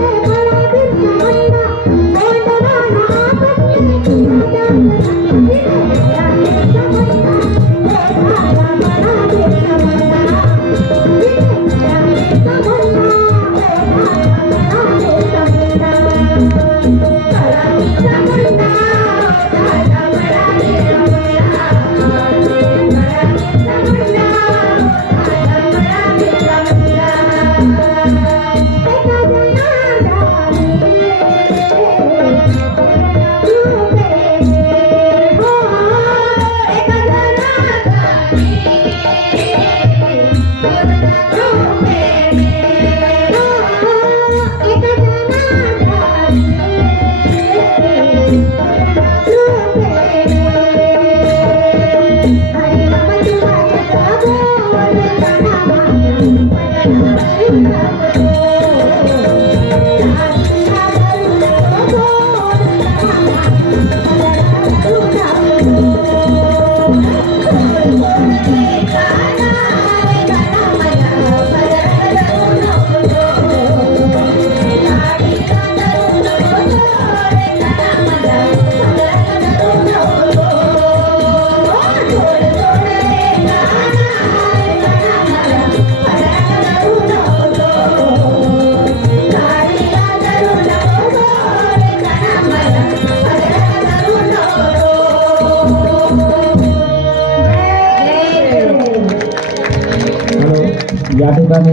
Thank you. gráfica